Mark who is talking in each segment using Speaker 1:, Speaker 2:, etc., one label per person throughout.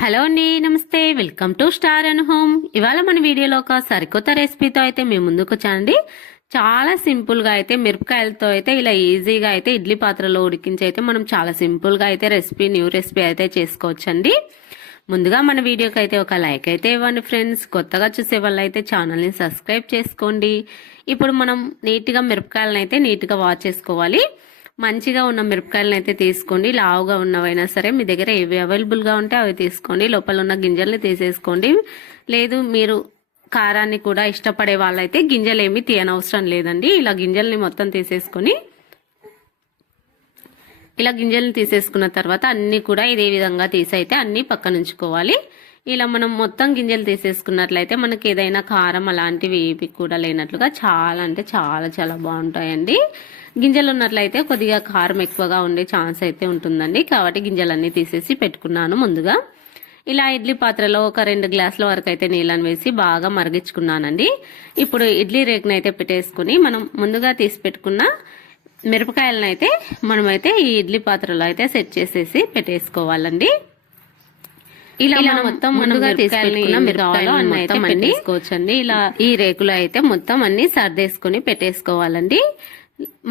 Speaker 1: Hello అండి నమస్తే. Welcome to star and home. ఇవాళ మన వీడియోలో ఒక సరికొత్త రెసిపీతో అయితే మేము ముందుకు వచ్చానండి. చాలా సింపుల్గా అయితే మిరపకాయలతో అయితే ఇలా ఈజీగా అయితే ఇడ్లీ పాత్రలో ఉడికించి అయితే మనం చాలా సింపుల్గా అయితే రెసిపీ న్యూ రెసిపీ అయితే చేసుకోవచ్చండి. ముందుగా మన వీడియోకి అయితే ఒక లైక్ అయితే ఇవ్వండి ఫ్రెండ్స్. కొత్తగా చూసే వాళ్ళు అయితే ఛానల్ని సబ్స్క్రైబ్ చేసుకోండి. ఇప్పుడు మనం నీట్గా మిరపకాయలను అయితే నీట్గా వాష్ చేసుకోవాలి. మంచిగా ఉన్న మిరపకాయలను అయితే తీసుకోండి. లావుగా ఉన్నవైనా సరే మీ దగ్గర ఏవి అవైలబుల్గా ఉంటే అవి తీసుకోండి. లోపల ఉన్న గింజల్ని తీసేసుకోండి. లేదు మీరు కారాన్ని కూడా ఇష్టపడే వాళ్ళైతే గింజలు ఏమీ తీయనవసరం లేదండి. ఇలా గింజల్ని మొత్తం తీసేసుకొని ఇలా గింజల్ని తీసేసుకున్న తర్వాత అన్నీ కూడా ఇదే విధంగా తీసైతే అన్నీ పక్కన ఉంచుకోవాలి ఇలా మనం మొత్తం గింజలు తీసేసుకున్నట్లయితే మనకి ఏదైనా కారం అలాంటివి ఏవి కూడా లేనట్లుగా చాలా అంటే చాలా చాలా బాగుంటాయండి. గింజలు ఉన్నట్లయితే కొద్దిగా కారం ఎక్కువగా ఉండే ఛాన్స్ అయితే ఉంటుందండి. కాబట్టి గింజలన్నీ తీసేసి పెట్టుకున్నాను ముందుగా. ఇలా ఇడ్లీ పాత్రలో ఒక రెండు గ్లాసుల వరకు అయితే నీళ్ళని వేసి బాగా మరిగించుకున్నానండి. ఇప్పుడు ఇడ్లీ రేకుని అయితే పెట్టేసుకుని మనం ముందుగా తీసి పెట్టుకున్న మిరపకాయలను అయితే మనమైతే ఈ ఇడ్లీ పాత్రలో అయితే సెట్ చేసేసి పెట్టేసుకోవాలండి. ఇలా మనం మొత్తం ముందుగా తీసుకెళ్ళిన మిరపకాయలు మొత్తం అన్ని ఇలా ఈ రేకులో అయితే మొత్తం అన్ని సర్దేసుకొని పెట్టేసుకోవాలండి.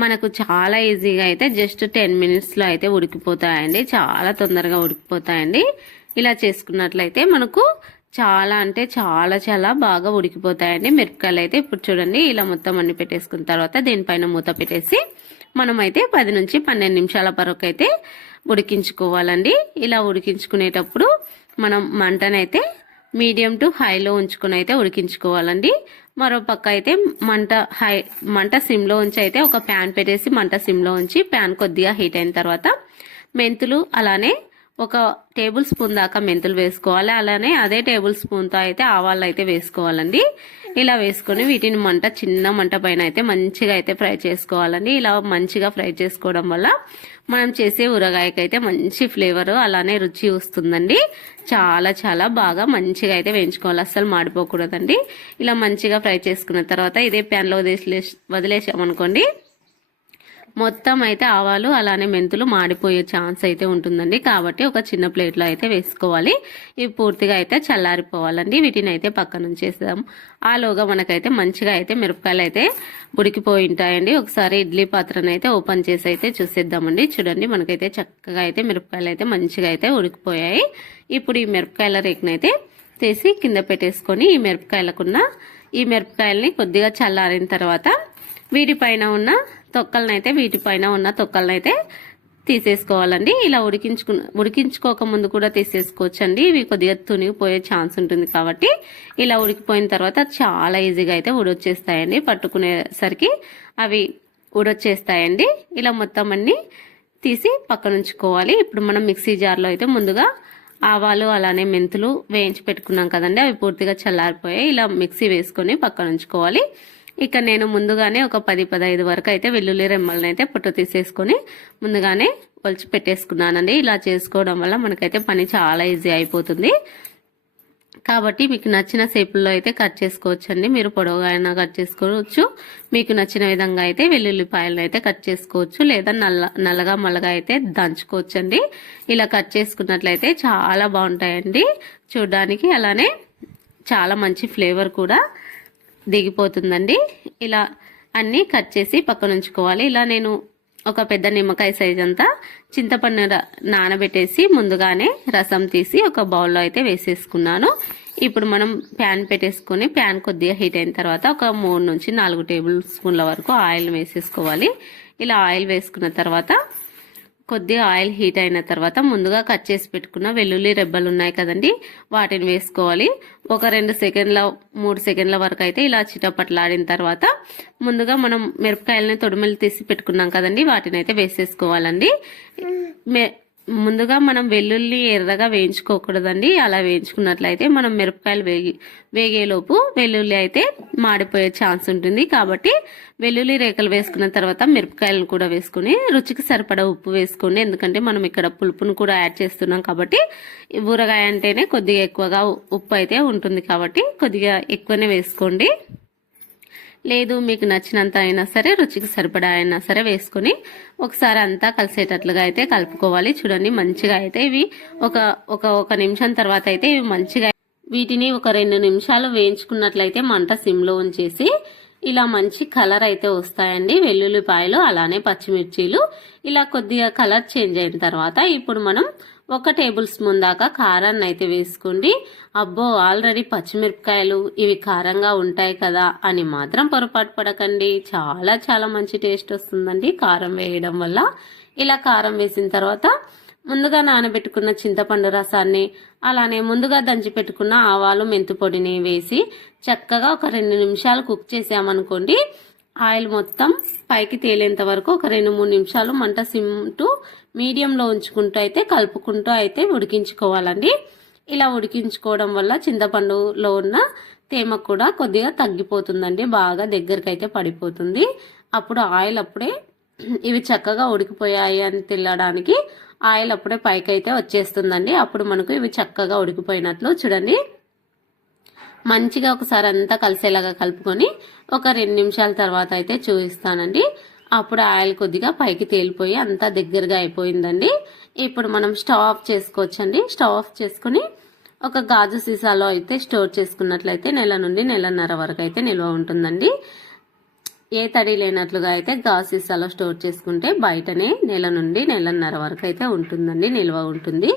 Speaker 1: మనకు చాలా ఈజీగా అయితే జస్ట్ టెన్ మినిట్స్లో అయితే ఉడికిపోతాయండి. చాలా తొందరగా ఉడికిపోతాయండి. ఇలా చేసుకున్నట్లయితే మనకు చాలా అంటే చాలా చాలా బాగా ఉడికిపోతాయండి. మిరపకాయలు అయితే ఇప్పుడు చూడండి ఇలా మొత్తం అన్ని పెట్టేసుకున్న తర్వాత దీనిపైన మూత పెట్టేసి మనమైతే పది నుంచి పన్నెండు నిమిషాల వరకు అయితే ఉడికించుకోవాలండి. ఇలా ఉడికించుకునేటప్పుడు మనం మంటనైతే మీడియం టు హైలో ఉంచుకుని అయితే ఉడికించుకోవాలండి. మరో పక్క అయితే మంట హై మంట సిమ్లో ఉంచి అయితే ఒక ప్యాన్ పెట్టేసి మంట సిమ్లో ఉంచి ప్యాన్ కొద్దిగా హీట్ అయిన తర్వాత మెంతులు అలానే ఒక టేబుల్ స్పూన్ దాకా మెంతులు వేసుకోవాలి. అలానే అదే టేబుల్ స్పూన్తో అయితే ఆవాళ్ళు అయితే వేసుకోవాలండి. ఇలా వేసుకొని వీటిని మంట చిన్న మంట పైన అయితే మంచిగా అయితే ఫ్రై చేసుకోవాలండి. ఇలా మంచిగా ఫ్రై చేసుకోవడం వల్ల మనం చేసే ఊరగాయకి అయితే మంచి ఫ్లేవర్ అలానే రుచి వస్తుందండి. చాలా చాలా బాగా మంచిగా అయితే వేయించుకోవాలి. అస్సలు మాడిపోకూడదండి. ఇలా మంచిగా ఫ్రై చేసుకున్న తర్వాత ఇదే ప్యాన్లో వదిలేసి వదిలేసామనుకోండి మొత్తం అయితే ఆవాలు అలానే మెంతులు మాడిపోయే ఛాన్స్ అయితే ఉంటుందండి. కాబట్టి ఒక చిన్న ప్లేట్లో అయితే వేసుకోవాలి. ఇవి పూర్తిగా అయితే చల్లారిపోవాలండి. వీటిని అయితే పక్కన ఉంచేద్దాం ఆలోగా మనకైతే మంచిగా అయితే మిరపకాయలు అయితే ఉడికిపోయి ఉంటాయండి. ఒకసారి ఇడ్లీ పాత్రను అయితే ఓపెన్ చేసి అయితే చూసేద్దామండి. చూడండి మనకైతే చక్కగా అయితే మిరపకాయలు అయితే మంచిగా అయితే ఉడికిపోయాయి. ఇప్పుడు ఈ మిరపకాయల రేకునైతే తీసి కింద పెట్టేసుకొని ఈ మిరపకాయలకున్న ఈ మిరపకాయల్ని కొద్దిగా చల్లారిన తర్వాత వీటిపైన ఉన్న తొక్కలనైతే వీటిపైన ఉన్న తొక్కలనైతే తీసేసుకోవాలండి. ఇలా ఉడికించుకు ఉడికించుకోక ముందు కూడా తీసేసుకోవచ్చండి. ఇవి కొద్దిగా తునిగిపోయే ఛాన్స్ ఉంటుంది కాబట్టి ఇలా ఉడికిపోయిన తర్వాత చాలా ఈజీగా అయితే ఉడొచ్చేస్తాయండి పట్టుకునేసరికి అవి ఉడొచ్చేస్తాయండి ఇలా మొత్తం అన్ని తీసి పక్కన ఉంచుకోవాలి ఇప్పుడు మనం మిక్సీ జార్లో అయితే ముందుగా ఆవాలు అలానే మెంతులు వేయించి పెట్టుకున్నాం కదండి. అవి పూర్తిగా చల్లారిపోయాయి. ఇలా మిక్సీ వేసుకొని పక్కన ఉంచుకోవాలి ఇక నేను ముందుగానే ఒక పది పదహైదు వరకు అయితే వెల్లుల్లి రెమ్మల్ని అయితే పొట్టు తీసేసుకొని ముందుగానే ఒలిచి పెట్టేసుకున్నానండి. ఇలా చేసుకోవడం వల్ల మనకైతే పని చాలా ఈజీ అయిపోతుంది. కాబట్టి మీకు నచ్చిన షేపుల్లో అయితే కట్ చేసుకోవచ్చండి. మీరు పొడవుగా అయినా కట్ చేసుకోవచ్చు. మీకు నచ్చిన విధంగా అయితే వెల్లుల్లిపాయలను అయితే కట్ చేసుకోవచ్చు. లేదా నల్ల నల్లగా మల్లగా అయితే దంచుకోవచ్చండి. ఇలా కట్ చేసుకున్నట్లయితే చాలా బాగుంటాయండి. చూడడానికి అలానే చాలా మంచి ఫ్లేవర్ కూడా. దిగిపోతుందండి. ఇలా అన్నీ కట్ చేసి పక్కన ఉంచుకోవాలి ఇలా నేను ఒక పెద్ద నిమ్మకాయ సైజ్ అంతా చింతపండు నానబెట్టేసి ముందుగానే రసం తీసి ఒక బౌల్లో అయితే వేసేసుకున్నాను. ఇప్పుడు మనం ప్యాన్ పెట్టేసుకొని ప్యాన్ కొద్దిగా హీట్ అయిన తర్వాత ఒక మూడు నుంచి నాలుగు టేబుల్ స్పూన్ల వరకు ఆయిల్ వేసేసుకోవాలి. ఇలా ఆయిల్ వేసుకున్న తర్వాత కొద్దిగా ఆయిల్ హీట్ అయిన తర్వాత ముందుగా కట్ చేసి పెట్టుకున్న వెల్లుల్లి రెబ్బలు ఉన్నాయి కదండి వాటిని వేసుకోవాలి. ఒక రెండు సెకండ్ల మూడు సెకండ్ల వరకు అయితే ఇలా చిటపట్లాడిన తర్వాత ముందుగా మనం మిరపకాయలని తొడిమెలు తీసి పెట్టుకున్నాం కదండి వాటిని అయితే వేసేసుకోవాలండి. ముందుగా మనం వెల్లుల్లి ఎర్రగా వేయించుకోకూడదండి. అలా వేయించుకున్నట్లయితే మనం మిరపకాయలు వేగి వేగేలోపు వెల్లుల్లి అయితే మాడిపోయే ఛాన్స్ ఉంటుంది. కాబట్టి వెల్లుల్లి రేఖలు వేసుకున్న తర్వాత మిరపకాయలను కూడా వేసుకుని రుచికి సరిపడా ఉప్పు వేసుకోండి. ఎందుకంటే మనం ఇక్కడ పులుపును కూడా యాడ్ చేస్తున్నాం కాబట్టి ఊరగాయ అంటేనే కొద్దిగా ఎక్కువగా ఉప్పు అయితే ఉంటుంది కాబట్టి కొద్దిగా ఎక్కువనే వేసుకోండి. లేదు మీకు నచ్చినంత అయినా సరే రుచికి సరిపడా అయినా సరే వేసుకొని ఒకసారి అంతా కలిసేటట్లుగా అయితే కలుపుకోవాలి. చూడండి మంచిగా అయితే ఇవి ఒక ఒక ఒక నిమిషం తర్వాత అయితే ఇవి మంచిగా వీటిని ఒక రెండు నిమిషాలు వేయించుకున్నట్లయితే మంట సిమ్లో ఉంచేసి ఇలా మంచి కలర్ అయితే వస్తాయండి. వెల్లుల్లిపాయలు అలానే పచ్చిమిర్చీలు. ఇలా కొద్దిగా కలర్ చేంజ్ అయిన తర్వాత ఇప్పుడు మనం ఒక టేబుల్ స్పూన్ దాకా కారాన్ని అయితే వేసుకోండి. అబ్బో ఆల్రెడీ పచ్చిమిరపకాయలు ఇవి కారంగా ఉంటాయి కదా అని మాత్రం పొరపాటు పడకండి. చాలా చాలా మంచి టేస్ట్ వస్తుందండి కారం వేయడం వల్ల. ఇలా కారం వేసిన తర్వాత ముందుగా నానబెట్టుకున్న చింతపండు రసాన్ని అలానే ముందుగా దంచి పెట్టుకున్న ఆవాలు మెంతు పొడిని వేసి చక్కగా ఒక రెండు నిమిషాలు కుక్ చేసామనుకోండి ఆయిల్ మొత్తం పైకి తేలేంత వరకు ఒక రెండు మూడు నిమిషాలు మంట సిమ్ టు మీడియంలో ఉంచుకుంటూ అయితే కలుపుకుంటూ అయితే ఉడికించుకోవాలండి. ఇలా ఉడికించుకోవడం వల్ల చింతపండులో ఉన్న తేమ కూడా కొద్దిగా తగ్గిపోతుందండి బాగా దగ్గరికి అయితే పడిపోతుంది. అప్పుడు ఆయిల్ అప్పుడే ఇవి చక్కగా ఉడికిపోయాయి అని తెల్లడానికి ఆయిల్ అప్పుడే పైకి అయితే వచ్చేస్తుందండి. అప్పుడు మనకు ఇవి చక్కగా ఉడికిపోయినట్లు చూడండి. మంచిగా ఒకసారి అంతా కలిసేలాగా కలుపుకొని ఒక రెండు నిమిషాల తర్వాత అయితే చూపిస్తానండి. అప్పుడు ఆయిల్ కొద్దిగా పైకి తేలిపోయి అంతా దగ్గరగా అయిపోయిందండి. ఇప్పుడు మనం స్టవ్ ఆఫ్ చేసుకోవచ్చండి. స్టవ్ ఆఫ్ చేసుకుని ఒక గాజు సీసాలో అయితే స్టోర్ చేసుకున్నట్లయితే నెల నుండి నెలన్నర వరకు అయితే నిల్వ ఉంటుందండి. ఏ తడి లేనట్లుగా అయితే గాజు సీసాలో స్టోర్ చేసుకుంటే బయటనే నెల నుండి నెలన్నర వరకు అయితే ఉంటుందండి నిల్వ ఉంటుంది.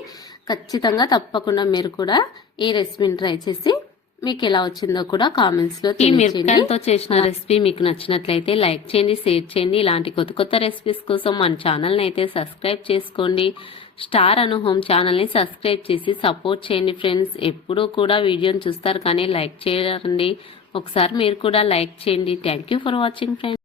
Speaker 1: ఖచ్చితంగా తప్పకుండా మీరు కూడా ఈ రెసిపీని ట్రై చేసి మీకు ఎలా వచ్చిందో కూడా కామెంట్స్లో ఈ మిరపకాయలతో చేసిన రెసిపీ మీకు నచ్చినట్లయితే లైక్ చేయండి షేర్ చేయండి. ఇలాంటి కొత్త కొత్త రెసిపీస్ కోసం మన ఛానల్ అయితే సబ్స్క్రైబ్ చేసుకోండి. స్టార్ అను హోమ్ ఛానల్ని సబ్స్క్రైబ్ చేసి సపోర్ట్ చేయండి ఫ్రెండ్స్ ఎప్పుడూ కూడా వీడియోని చూస్తారు కానీ లైక్ చేయండి ఒకసారి మీరు కూడా లైక్ చేయండి. Thank you for watching friends